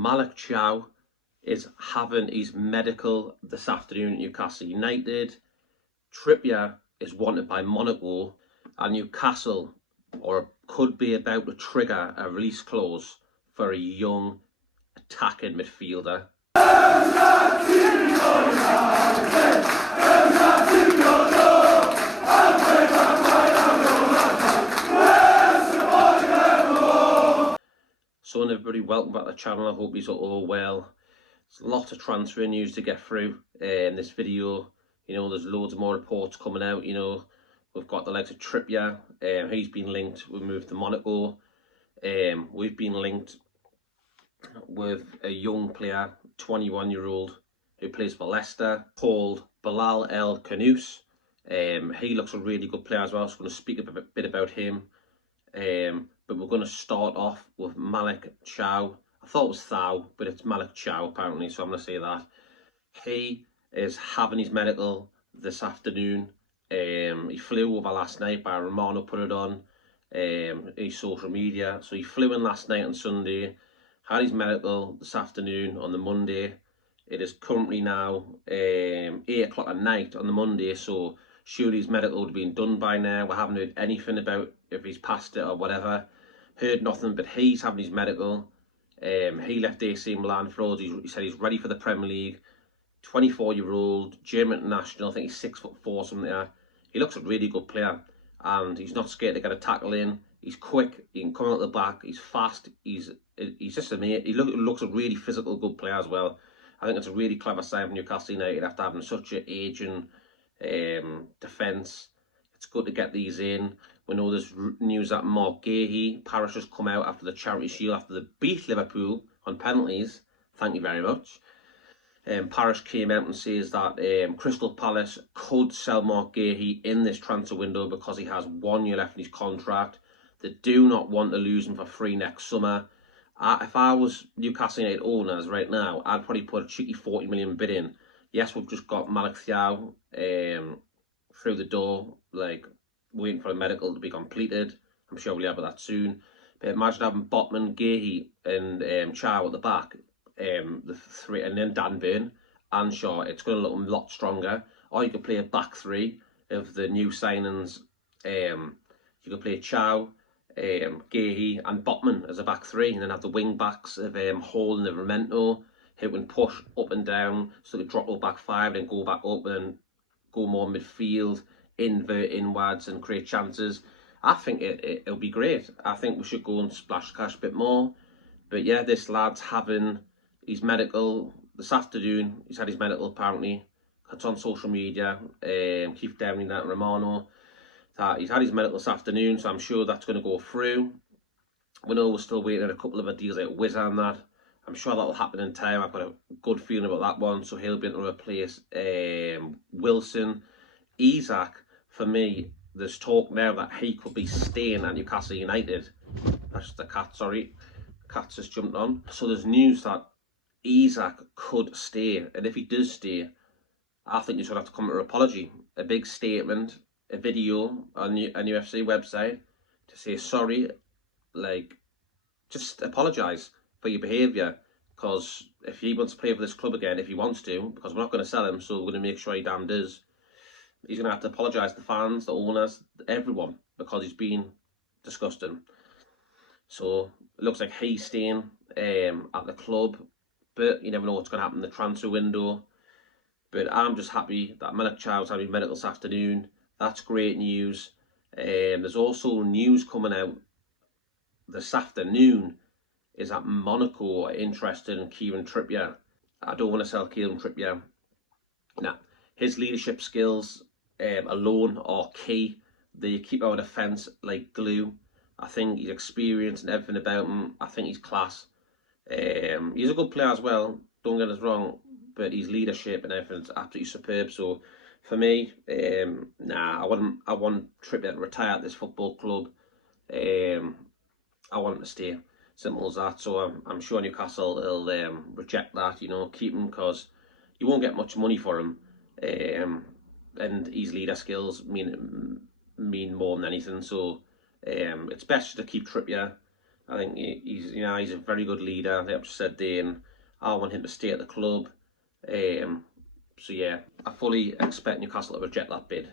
Malick Thiaw is having his medical this afternoon at Newcastle United. Trippier is wanted by Monaco, and Newcastle could be about to trigger a release clause for a young attacking midfielder. So everybody, welcome back to the channel. I hope you're all well. There's lots of transfer news to get through in this video. You know, there's loads more reports coming out. You know, we've got the likes of Trippier. He's been linked. We moved to Monaco. We've been linked with a young player, 21-year-old, who plays for Leicester, called Bilal El Khannouss. He looks a really good player as well, so I'm going to speak a bit about him. But we're going to start off with Malick Thiaw. I thought it was Thiaw, but it's Malick Thiaw apparently, so I'm going to say that. He is having his medical this afternoon. He flew over last night, by Romano put it on his social media. So he flew in last night on Sunday, had his medical this afternoon on the Monday. It is currently now 8 o'clock at night on the Monday, so surely his medical would have been done by now. We haven't heard anything about if he's passed it or whatever. Heard nothing, but he's having his medical. He left AC Milan for us. He said he's ready for the Premier League. 24-year-old, German international. I think he's 6'4", something like that. He looks a really good player, and he's not scared to get a tackle in. He's quick. He can come out the back. He's fast. He's just amazing. He looks a really physical, good player as well. I think it's a really clever sign for Newcastle United after having such an aging defence. It's good to get these in. We know there's news that Mark Gahey, Paris has come out after the Charity Shield, after they beat Liverpool on penalties. Thank you very much. Paris came out and says that Crystal Palace could sell Mark Gahey in this transfer window because he has 1 year left in his contract. They do not want to lose him for free next summer. If I was Newcastle United owners right now, I'd probably put a cheeky 40 million bid in. Yes, we've just got Malick Thiaw through the door, like waiting for a medical to be completed. I'm sure we'll have that soon. But imagine having Botman, Gahey, and Thiaw at the back, the three, and then Dan Burn and Shaw. It's going to look a lot stronger. Or you could play a back three of the new signings. You could play Thiaw, Gahey and Botman as a back three, and then have the wing backs of Hall and Livramento, who can push up and down, so they drop back five, then go back up and go more midfield, invert inwards and create chances. I think it'll be great. I think we should go and splash cash a bit more. But yeah, this lad's having his medical this afternoon. He's had his medical apparently. It's on social media. Keith Downing, that Romano. He's had his medical this afternoon, so I'm sure that's going to go through. We know we're still waiting on a couple of deals like Wizz and that. I'm sure that will happen in time. I've got a good feeling about that one. So he'll be able to replace Wilson. Isak, for me, there's talk now that he could be staying at Newcastle United. That's the cat, sorry. Cat's just jumped on. So there's news that Isak could stay. And if he does stay, I think you should have to come with an apology. A big statement, a video on a nufc website to say sorry, like, just apologise for your behaviour, because if he wants to play for this club again, if he wants to, because we're not going to sell him, so we're going to make sure he damn does, he's going to have to apologise to the fans, the owners, everyone, because he's been disgusting. So it looks like he's staying at the club, but you never know what's going to happen in the transfer window. But I'm just happy that Malick Thiaw's having medical this afternoon. That's great news. There's also news coming out this afternoon is that Monaco are interested in Kieran Trippier. I don't want to sell Kieran Trippier. Nah, his leadership skills alone are key. They keep our defence like glue. I think he's experienced and everything about him. I think he's class. He's a good player as well, don't get us wrong, but his leadership and everything's absolutely superb. So for me, nah, I want Trippier to retire at this football club. I want him to stay. Simple as that. So I'm sure Newcastle will reject that, you know, keep him, because you won't get much money for him. And his leader skills mean more than anything. So it's best to keep Trippier I think he's he's a very good leader. Like I've just said there, and I want him to stay at the club. So yeah, I fully expect Newcastle to reject that bid.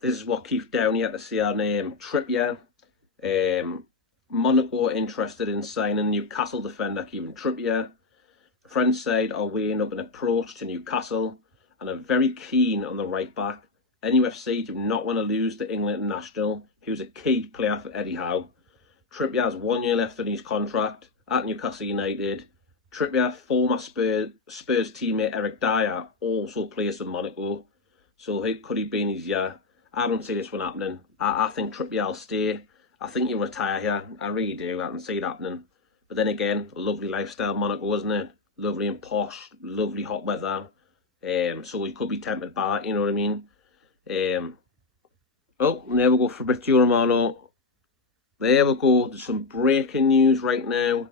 This is what Keith Downey had to say on Trippier. Monaco interested in signing Newcastle defender Kieran Trippier. The French side are weighing up an approach to Newcastle and are very keen on the right back. NUFC do not want to lose the England international, who's a key player for Eddie Howe. Trippier has 1 year left on his contract at Newcastle United. Trippier, former Spurs teammate Eric Dyer, also plays for Monaco. So could he be in his year? I don't see this one happening. I think Trippier will stay. I think he'll retire here. I really do. I can see it happening. But then again, a lovely lifestyle, Monaco, isn't it? Lovely and posh, lovely hot weather. So he could be tempted by it, you know what I mean? Oh, there we go, Fabrizio Romano. There we go. There's some breaking news right now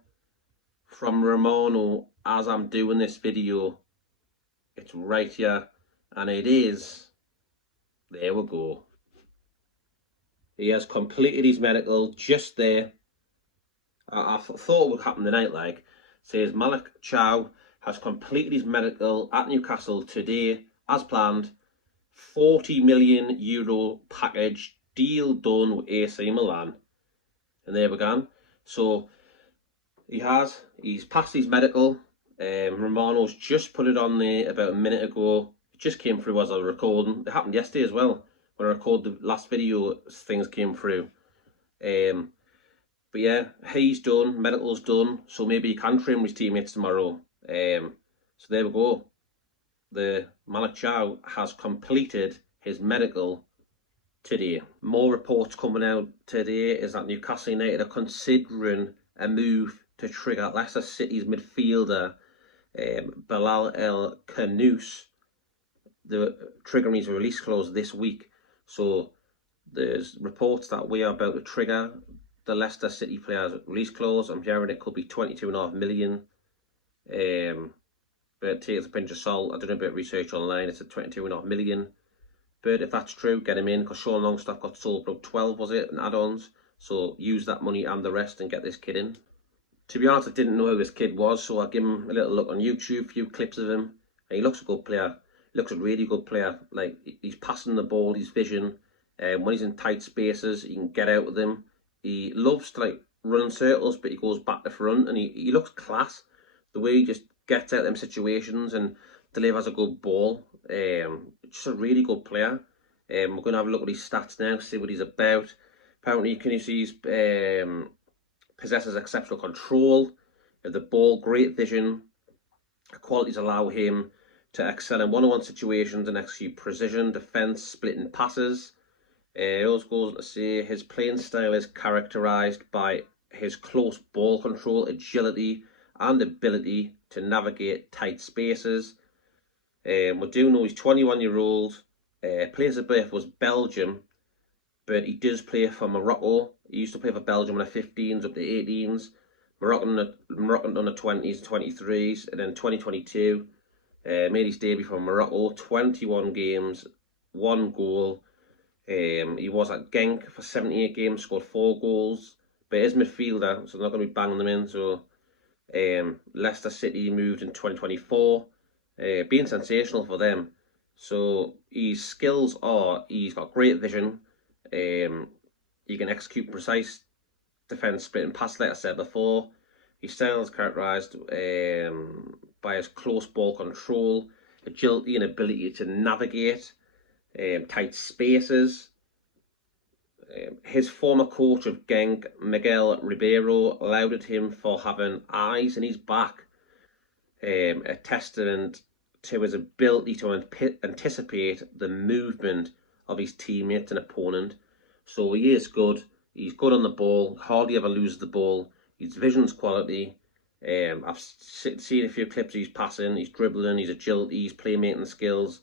from Romano as I'm doing this video. It's right here, and it is. There we go. He has completed his medical just there. I thought it would happen tonight, like. Says Malick Thiaw has completed his medical at Newcastle today, as planned. €40 million package deal done with AC Milan. And there we go. So he's passed his medical. Romano's just put it on there about a minute ago. It just came through as I was recording. It happened yesterday as well. When I recorded the last video, things came through. But yeah, he's done, medical's done, so maybe he can train with his teammates tomorrow. So there we go. The Malick Thiaw has completed his medical today. More reports coming out today is that Newcastle United are considering a move to trigger Leicester City's midfielder Bilal El Khannouss. The triggering his release clause this week. So there's reports that we are about to trigger the Leicester City player's release clause. I'm hearing it could be 22.5 million. But take it as a pinch of salt. I did a bit of research online. It's at 22.5 million. But if that's true, get him in, because Sean Longstaff got sold for 12, was it, and add-ons. So use that money and the rest and get this kid in. To be honest, I didn't know who this kid was, so I give him a little look on YouTube, a few clips of him. And he looks a good player. He looks a really good player. Like, he's passing the ball, his vision. When he's in tight spaces, you can get out with him. He loves to like run in circles, but he goes back to front, and he looks class. The way he just gets out of them situations and delivers a good ball. Just a really good player. We're going to have a look at his stats now, see what he's about. Apparently, can you see he possesses exceptional control of the ball, great vision. Qualities allow him to excel in one-on-one situations and execute precision, defence, splitting passes. He also goes on to say his playing style is characterised by his close ball control, agility and ability to navigate tight spaces. We do know he's 21-year-old, plays at birth was Belgium, but he does play for Morocco. He used to play for Belgium in the 15s up to 18s, Moroccan under 20s, 23s, and then 2022 made his debut for Morocco, 21 games, 1 goal. He was at Genk for 78 games, scored 4 goals, but he's midfielder, so they're not going to be banging them in. So Leicester City moved in 2024, being sensational for them. So his skills are, he's got great vision, he can execute precise defence, split and pass, like I said before. His style is characterised by his close ball control, agility and ability to navigate tight spaces. His former coach of Genk, Miguel Ribeiro, lauded him for having eyes in his back, a testament to his ability to anticipate the movement of his teammates and opponent. So he is good. He's good on the ball, hardly ever loses the ball. His vision's quality. I've seen a few clips of his passing, his dribbling, his agility, his playmaking skills.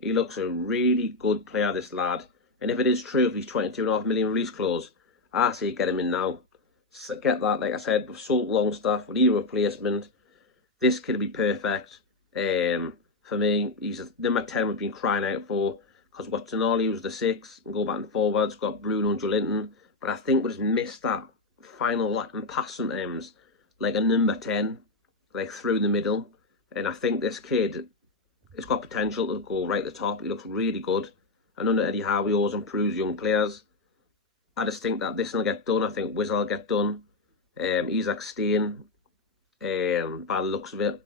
He looks a really good player, this lad. And if it is true, if he's 22.5 million release clause, I say get him in now. So get that, like I said, with sold Longstaff, we need a replacement. This could be perfect. For me, he's a number 10 we've been crying out for, because Watson was the 6 and go back and forwards, got Bruno and Joelinton. But I think we just missed that final lacking pass sometimes, like a number 10, like through the middle. And I think this kid has got potential to go right at the top. He looks really good. I know that Eddie Howe always improves young players. I just think that this will get done. I think Wiz will get done. Isaac staying, by the looks of it.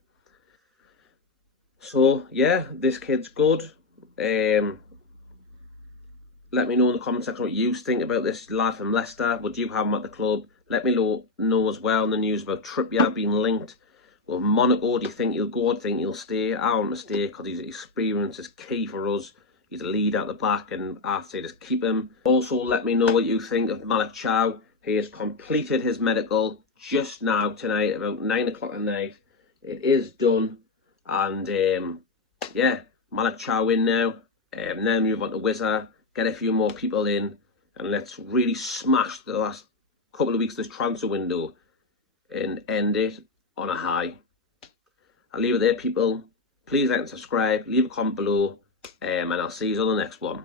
So yeah, this kid's good. Let me know in the comment section what you think about this lad from Leicester. Would you have him at the club? Let me know as well in the news about Trippier being linked with Monaco. Do you think he'll go? Do you think he'll stay? I want him to stay because his experience is key for us. He's a lead at the back, and I say just keep him. Also, let me know what you think of Malick Thiaw. He has completed his medical just now, tonight, about 9 o'clock at night. It is done. And yeah, Malick Thiaw in now. Now move on to Wizard. Get a few more people in, and let's really smash the last couple of weeks of this transfer window and end it on a high. I'll leave it there, people. Please like and subscribe, leave a comment below, and I'll see you on the next one.